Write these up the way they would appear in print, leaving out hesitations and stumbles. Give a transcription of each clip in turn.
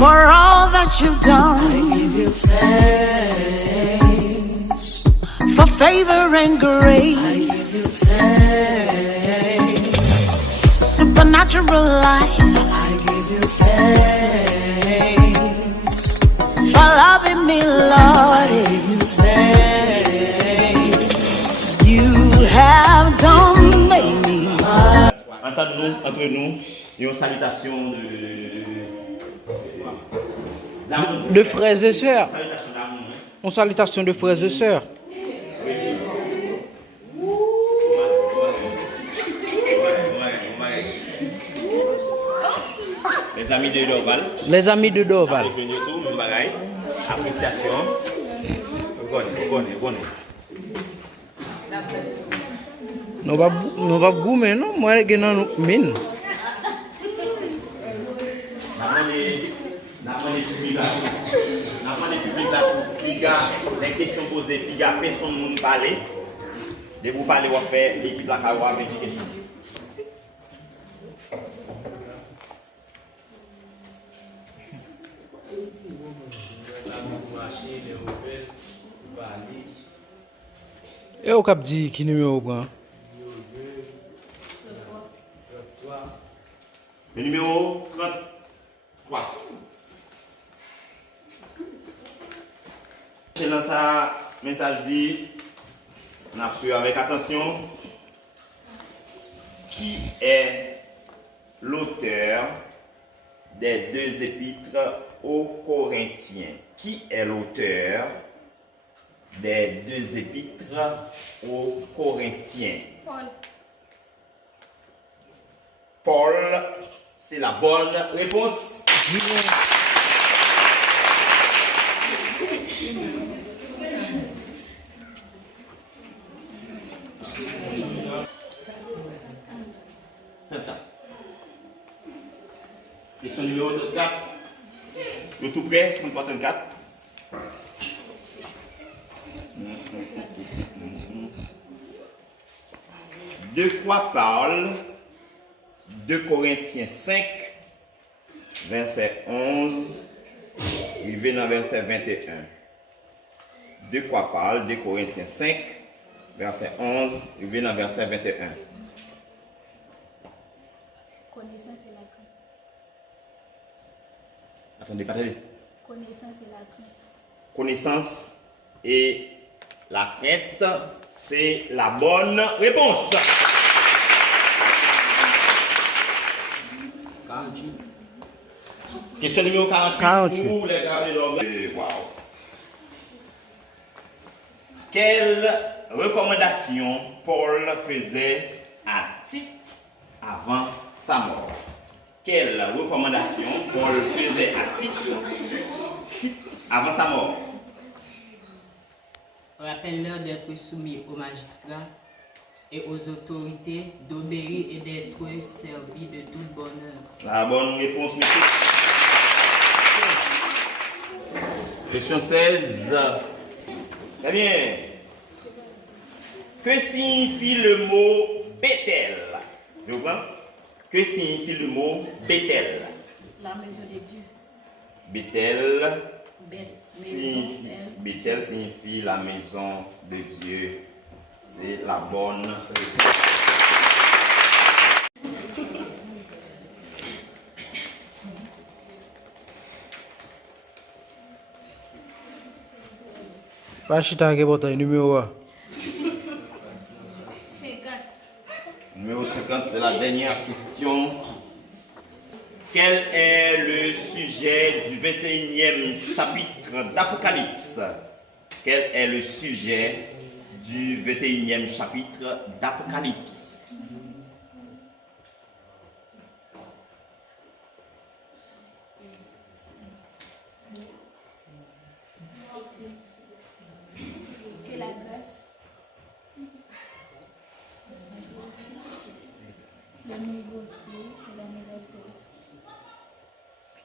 for all that you've done. I give you thanks for favor and grace. I give you thanks. Supernatural life. I give you thanks for loving me, Lord. I give you thanks. You have done me. Entre nous, une salutation de frères et sœurs. Une salutation de frères et sœurs. Les amis de Dorval. Les amis de Dorval. Appréciation. Nous va goumer, non? Moi, je suis en mine. Les questions posées, puis il y a personne qui nous parle. De vous parler, on fait l'équipe la Kawa avec des questions. Et au cap dit qui numéro prend? Le numéro 33. Dans ça, message dit, on a suivi avec attention, qui est l'auteur des deux épîtres aux Corinthiens? Qui est l'auteur des deux épîtres aux Corinthiens? Paul, c'est la bonne réponse. Question numéro 4. Le tout prêt, 33-34. De quoi parle 2 Corinthiens 5, verset 11, il vient dans verset 21. De quoi parle 2 Corinthiens 5, verset 11, il vient dans verset 21. Connaissance et la crainte. Attendez, partagez. Connaissance et la crainte. Connaissance et la crainte, c'est la bonne réponse. 48. Question numéro 48. 48. Pour les gars de l'homme. Wow. Quelle recommandation Paul faisait à Tite avant sa mort? Quelle recommandation Paul faisait à Tite avant sa mort? Rappelle-leur d'être soumis aux magistrats et aux autorités, d'obéir et d'être servis de toute bonne œuvre. La bonne réponse, monsieur. Question 16. Très bien. Que signifie le mot Bethel? Je vois. Que signifie le mot Bethel? La maison de Dieu. Bethel Maison. Bethel signifie la maison de Dieu. C'est la bonne réponse. Pas chita ke bota numéro 1. 50. Numéro 50, c'est la dernière question. Quel est le sujet du 21e chapitre d'Apocalypse? Quel est le sujet du 21e chapitre d'Apocalypse? Que la grâce, le nouveau ciel et la nouvelle terre.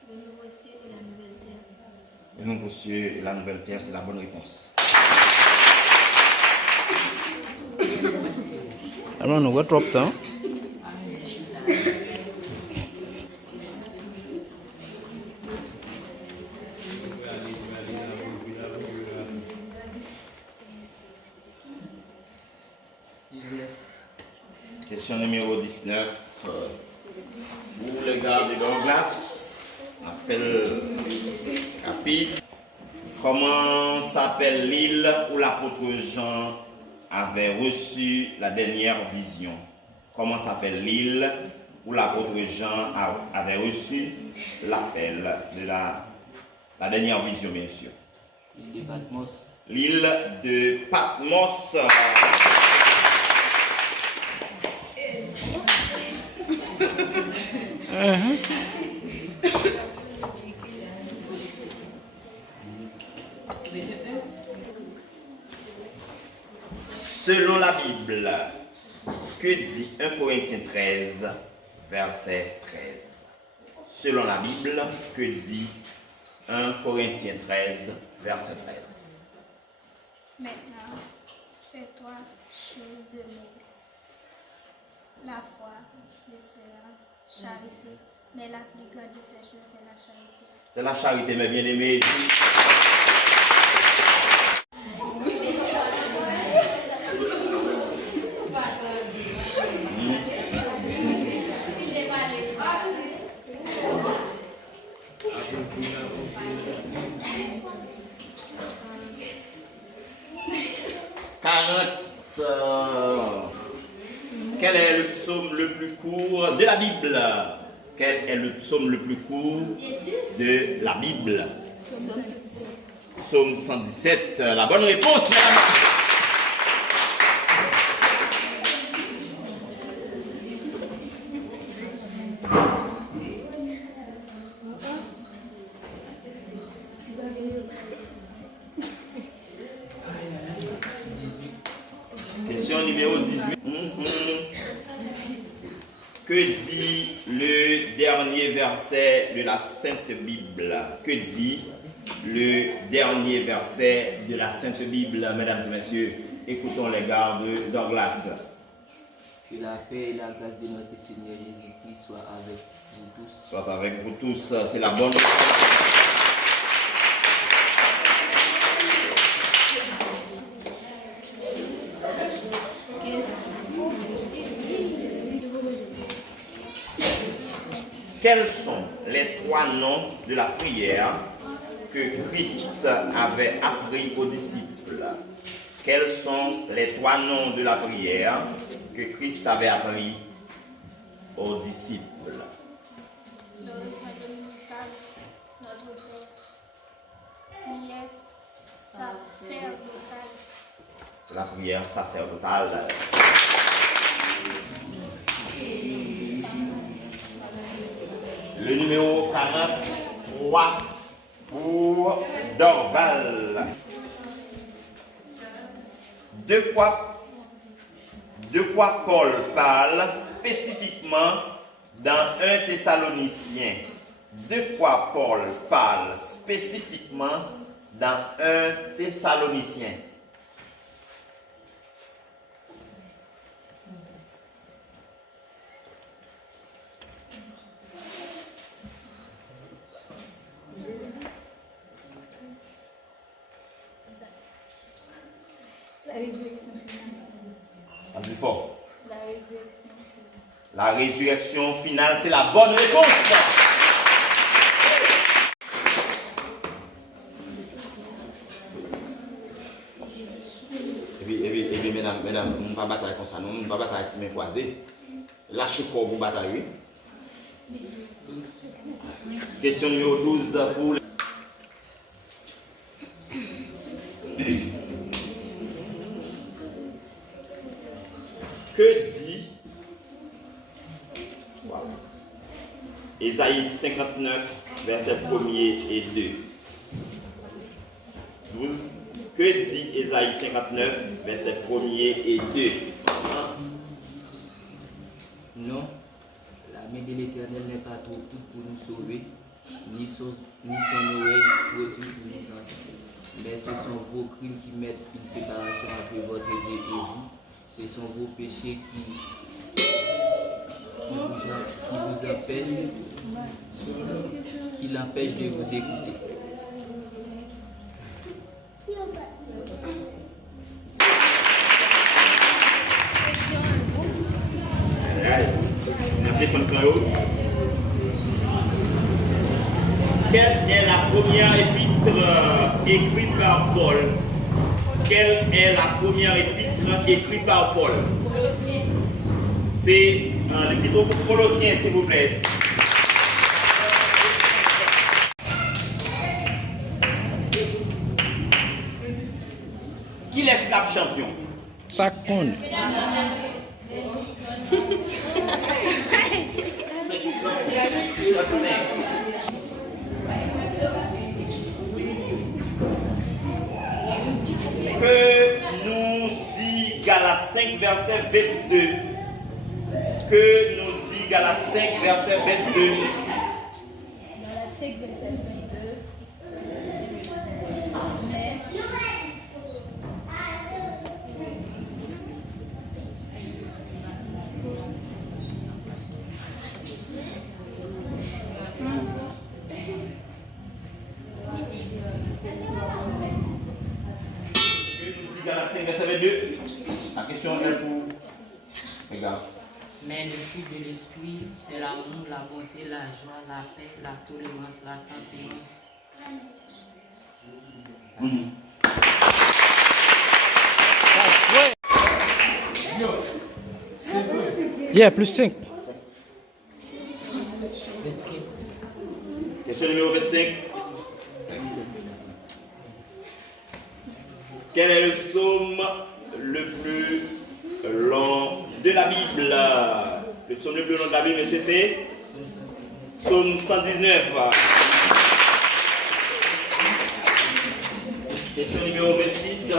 Le nouveau ciel et la nouvelle terre. Le nouveau ciel et la nouvelle terre, c'est la bonne réponse. Alors, nous va trop temps. Question numéro 19. Pour les gars de Douglas, on a fait le chapitre. Comment s'appelle l'île où l'apôtre Jean avait reçu la dernière vision? Comment s'appelle l'île où l'apôtre Jean avait reçu l'appel de la dernière vision, bien sûr? L'île de Patmos. L'île de Patmos. Selon la Bible, que dit 1 Corinthiens 13, verset 13? Selon la Bible, que dit 1 Corinthiens 13, verset 13? Maintenant, ces trois choses demeurent: la foi, l'espérance, charité. Mais la plus grande de ces choses, c'est la charité. C'est la charité, mes bien-aimés. Quel est le psaume le plus court de la Bible? Quel est le psaume le plus court de la Bible? Psaume 117. La bonne réponse, mesdames. Question numéro 18. Que dit le dernier verset de la Sainte Bible? Que dit le dernier verset de la Sainte Bible, mesdames et messieurs? Écoutons les gars de Douglas. Que la paix et la grâce de notre Seigneur Jésus-Christ soient avec vous tous. Soit avec vous tous, c'est la bonne. Quels sont les trois noms de la prière que Christ avait appris aux disciples? Quels sont les trois noms de la prière que Christ avait appris aux disciples? Le sacerdotal, notre Père. Prière sacerdotale. C'est la prière sacerdotale. Le numéro 43 pour Dorval. De quoi Paul parle spécifiquement dans 1 Thessaloniciens? De quoi Paul parle spécifiquement dans 1 Thessaloniciens? La résurrection finale. Un plus fort. La résurrection finale. La résurrection finale, c'est la bonne réponse. Et puis, mesdames, nous ne pas batailler comme ça, nous ne pas batailler avec mes croisés. Lâchez quoi vous bataillez. Question numéro 12 pour les... Que dit Ésaïe 59, verset 1er et 2? 12. Que dit Ésaïe 59, verset 1er et 2? Non, la main de l'Éternel n'est pas trop courte pour nous sauver, ni son oreille trop petite pour nous entendre. Mais ce sont vos crimes qui mettent une séparation entre votre Dieu et vous. Ce sont vos péchés qui l'empêchent de vous écouter. écran. Quelle est la première épître écrite par Paul? Quelle est la première épître écrite par Paul? C'est l'épître aux Colossiens, s'il vous plaît. Qui l'escape champion? Ça compte. Que nous dit Galates 5, verset 22. Que nous dit Galates 5, verset 22. Galates 5, verset 22. Mais Galates 5, verset 22. La question est pour. Regarde. Mais le fruit de l'esprit, c'est l'amour, la bonté, la joie, la paix, la tolérance, la tempérance. Yeah, plus 5. Question numéro 25. Quel est le psaume le plus long de la Bible? Le psaume le plus long de la Bible, monsieur, c'est psaume 119. Question numéro 26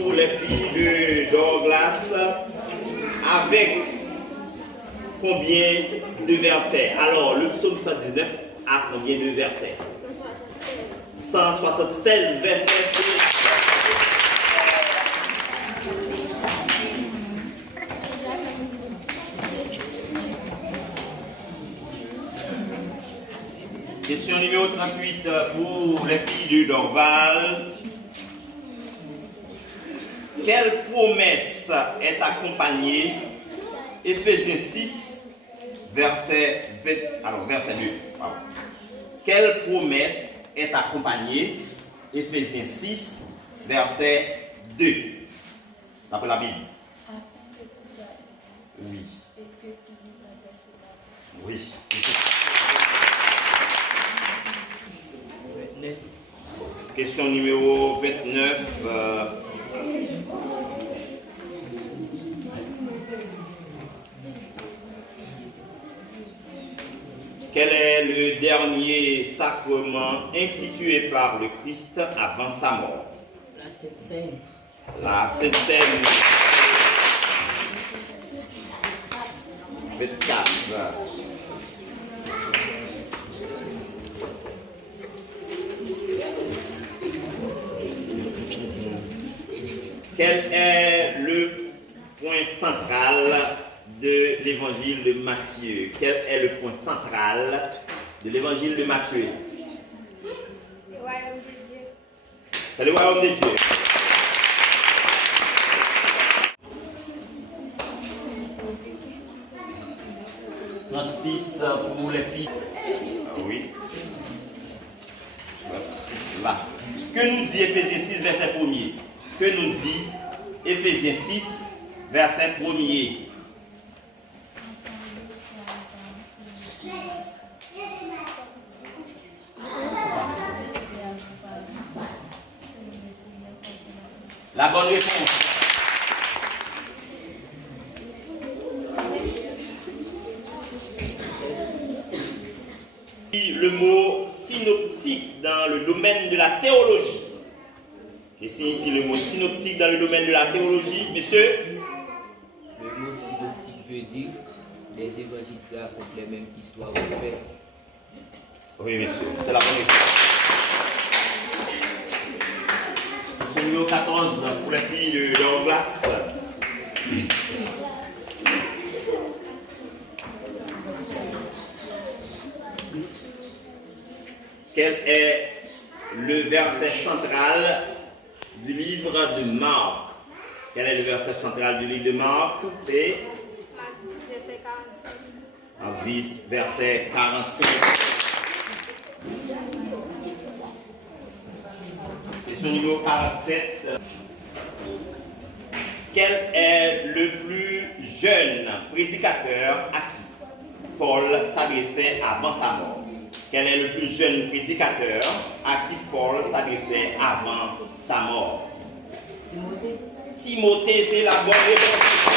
pour les filles de Douglas. Avec combien de versets? Alors, le psaume 119 a combien de versets? 176 versets. Question numéro 38 pour les filles de Dorval. Quelle promesse est accompagnée? Éphésiens 6, verset 2. Pardon. Quelle promesse est accompagnée? Éphésiens 6, verset 2. D'après la Bible. Oui. Oui. Question numéro 29. Quel est le dernier sacrement institué par le Christ avant sa mort? La Sainte Seine. La Sainte Seine. 24. Quel est le point central de l'évangile de Matthieu? Quel est le point central de l'évangile de Matthieu? le royaume de Dieu. C'est le royaume de Dieu. Pour les filles. Ah oui. 26 là. Que nous dit Éphésiens 6, verset 1er? Que nous dit Éphésiens 6, verset 1er? La bonne réponse. Le mot synoptique dans le domaine de la théologie. Qu'est-ce que signifie le mot synoptique dans le domaine de la théologie, monsieur? Le mot synoptique veut dire les évangiles qui racontent les mêmes histoires ou faits. Oui, monsieur, c'est la bonne réponse. C'est numéro 14 pour les filles de Douglas. Quel est le verset central du livre de Marc? Quel est le verset central du livre de Marc? C'est Marc 10, verset 45. 10, verset 45. Question numéro 47. Quel est le plus jeune prédicateur à qui Paul s'adressait avant sa mort? Quel est le plus jeune prédicateur à qui Paul s'adressait avant sa mort? Timothée. Timothée, c'est la bonne réponse.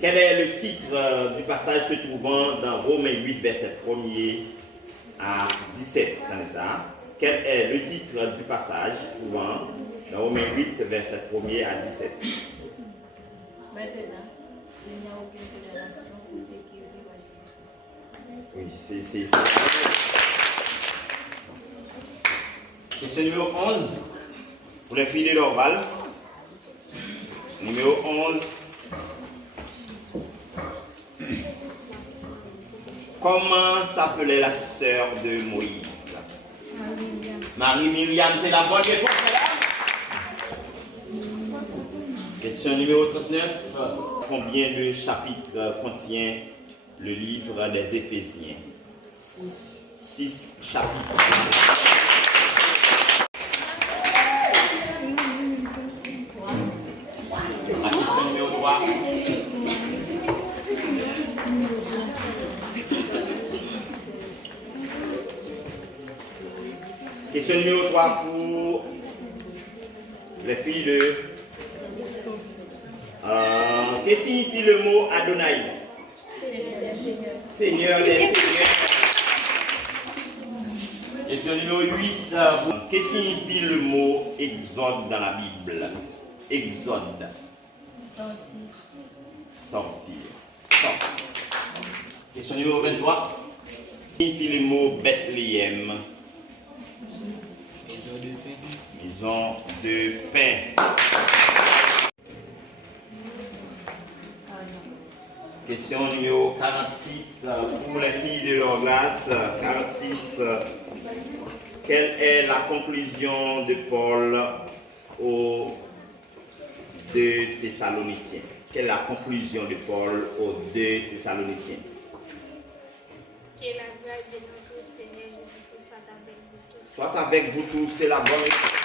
Quel est le titre du passage se trouvant dans Romains 8, verset 1er à 17? Attendez ça. Quel est le titre du passage trouvant dans Romains 8, verset 1er à 17? Maintenant, il n'y a aucune condamnation pour ceux qui vivent à Jésus-Christ. Oui, c'est. Question numéro 11. Pour les filles de l'Orval. Numéro 11. Comment s'appelait la sœur de Moïse? Marie-Myriam, c'est la bonne réponse, madame. Question numéro 39. Combien de chapitres contient le livre des Éphésiens? 6. 6 chapitres. La question numéro 3. Question numéro 3 pour les filles de... Qu'est-ce que signifie le mot Adonai? Seigneur des Seigneurs. Question numéro 8. Qu'est-ce que signifie le mot exode dans la Bible? Exode. Sortir. Question numéro 23. Qu'est-ce que signifie le mot Bethléem? Maison de pain. Question numéro 46 pour les filles de leur classe. 46. Quelle est la conclusion de Paul aux 2 Thessaloniciens? Quelle est la conclusion de Paul aux 2 Thessaloniciens? Que la grâce de notre Seigneur Jésus-Christ soit avec vous tous. Soit avec vous tous, c'est la bonne réponse.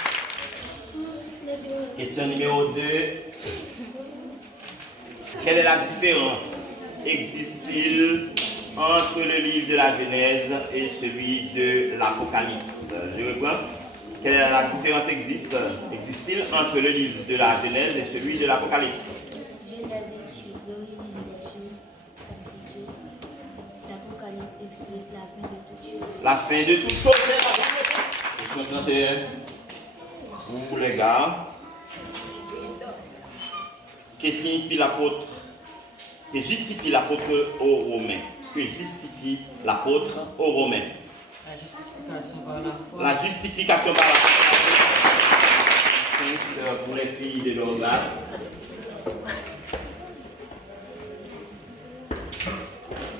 Question numéro 2. Quelle est la différence existe-t-il entre le livre de la Genèse et celui de l'Apocalypse? Je reprends. Quelle est la différence existe-t-il entre le livre de la Genèse et celui de l'Apocalypse? Genèse explique l'origine des choses pratiquées. L'Apocalypse explique la fin de toutes choses. La fin de toutes choses, c'est la bonne réponse. Question 31. Pour les gars, que signifie l'apôtre? Que justifie l'apôtre aux Romains? Que justifie l'apôtre aux Romains? La justification par la foi. La justification par la foi. Pour les filles de Donbass.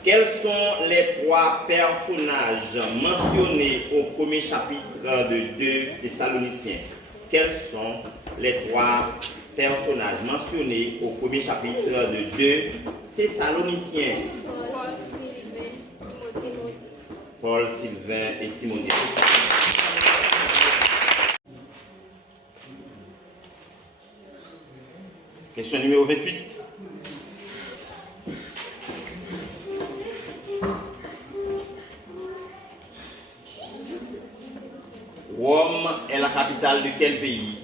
Quels sont les 3 personnages mentionnés au premier chapitre de 2 Thessaloniciens? Quels sont les 3 personnages mentionnés au premier chapitre de 2 Thessaloniciens? Paul, Sylvain et Timothée. Question numéro 28. Rome est la capitale de quel pays?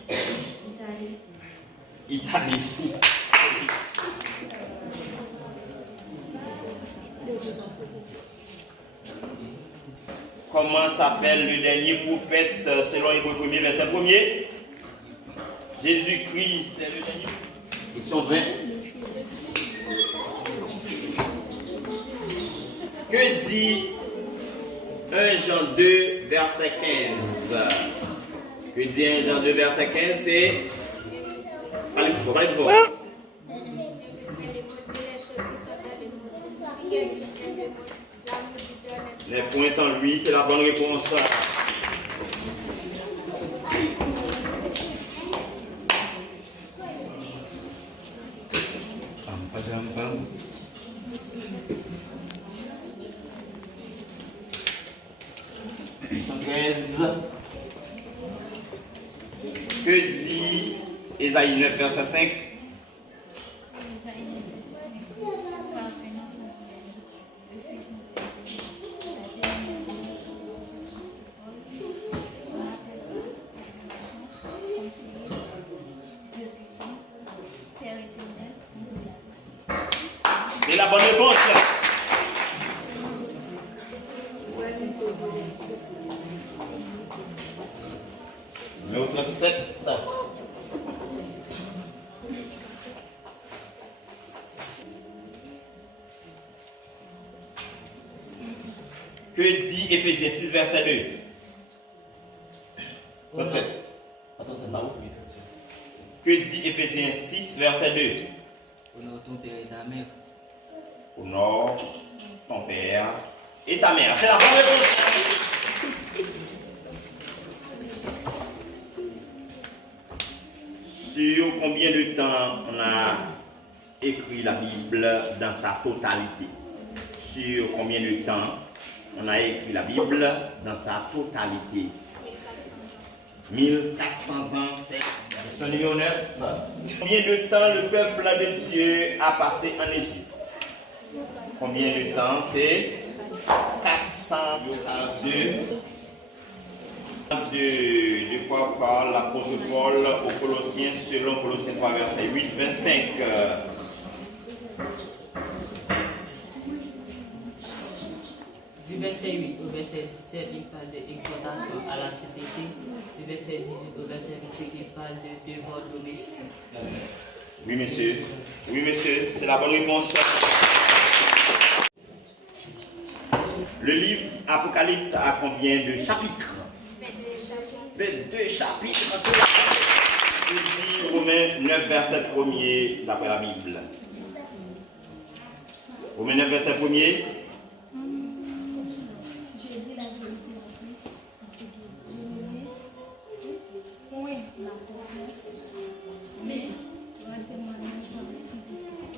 Italie. Comment s'appelle le dernier prophète selon Hébreux 1er, verset 1er? Jésus-Christ, c'est le dernier. Question 20. Que dit 1 Jean 2, verset 15. Que dit 1 Jean 2, verset 15, c'est... Parlez plus fort, parlez plus fort. Les points en lui, c'est la bonne réponse. Que dit Ésaïe 9, verset 5? C'est la bonne réponse. Numéro 37. Que dit Éphésiens 6, verset 2? 37. Que dit Éphésiens 6, verset 2? Honore ton père et ta mère. Honore ton père et ta mère. C'est la bonne réponse. Sur combien de temps on a écrit la Bible dans sa totalité? Sur combien de temps on a écrit la Bible dans sa totalité? 1400 ans, c'est son numéro 9. Combien de temps le peuple de Dieu a passé en Égypte? Combien de temps? C'est 402. De quoi parle l'apôtre Paul aux Colossiens selon Colossiens 3, verset 8, 25. Du verset 8 au verset 17, il parle d'exhortation à la sainteté. Du verset 18 au verset 25, il parle de devoir domestique. Oui, monsieur. Oui, monsieur. C'est la bonne réponse. Le livre Apocalypse a combien de chapitres? 22 chapitres. Je dis Romains 9, verset 1er d'après la Bible. Romains 9, verset 1er.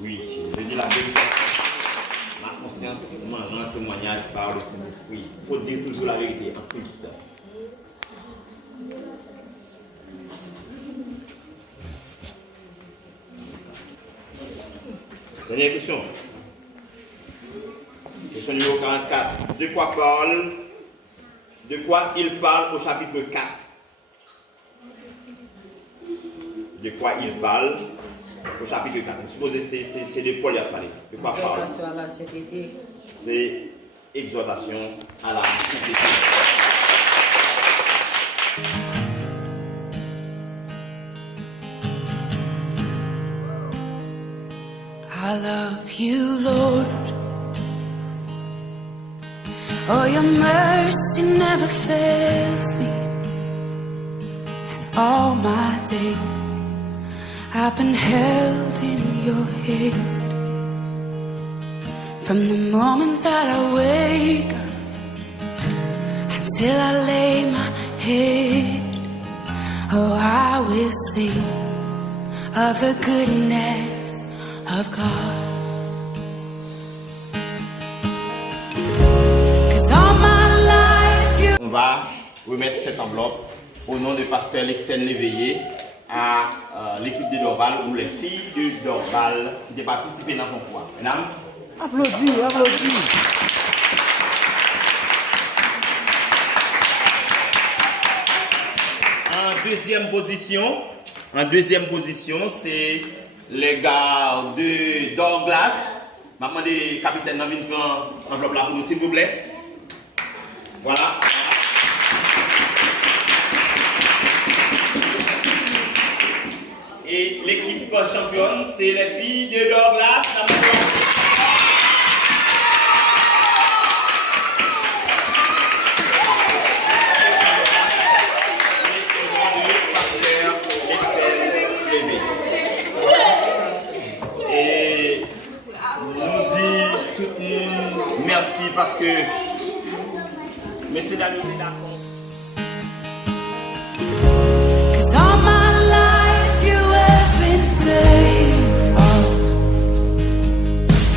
Oui, je dis la vérité. Ma conscience m'en rend témoignage par le Saint-Esprit. Il faut dire toujours la vérité en Christ. Dernière question. Question numéro 44. De quoi il parle au chapitre 4? De quoi il parle au chapitre 4? Supposez c'est de Paul qui a parlé. De quoi parle? Exhortation à la sainteté. C'est exhortation à la sainteté. I love you, Lord. Oh, your mercy never fails me. And all my days I've been held in your hand. From the moment that I wake up until I lay my head, oh, I will sing of the goodness of God. 'Cause all my life On va remettre cette enveloppe au nom de pasteur Lexène Léveillé à l'équipe de Dorval ou les filles de Dorval qui ont participé dans le concours. Mesdames, Applaudis, applaudis. En deuxième position, c'est les gars de Douglas. Maman des capitaines dans une enveloppe là pour nous, s'il vous plaît. Voilà. Et l'équipe championne, c'est les filles de Douglas. que, messieurs, dames, d'accord.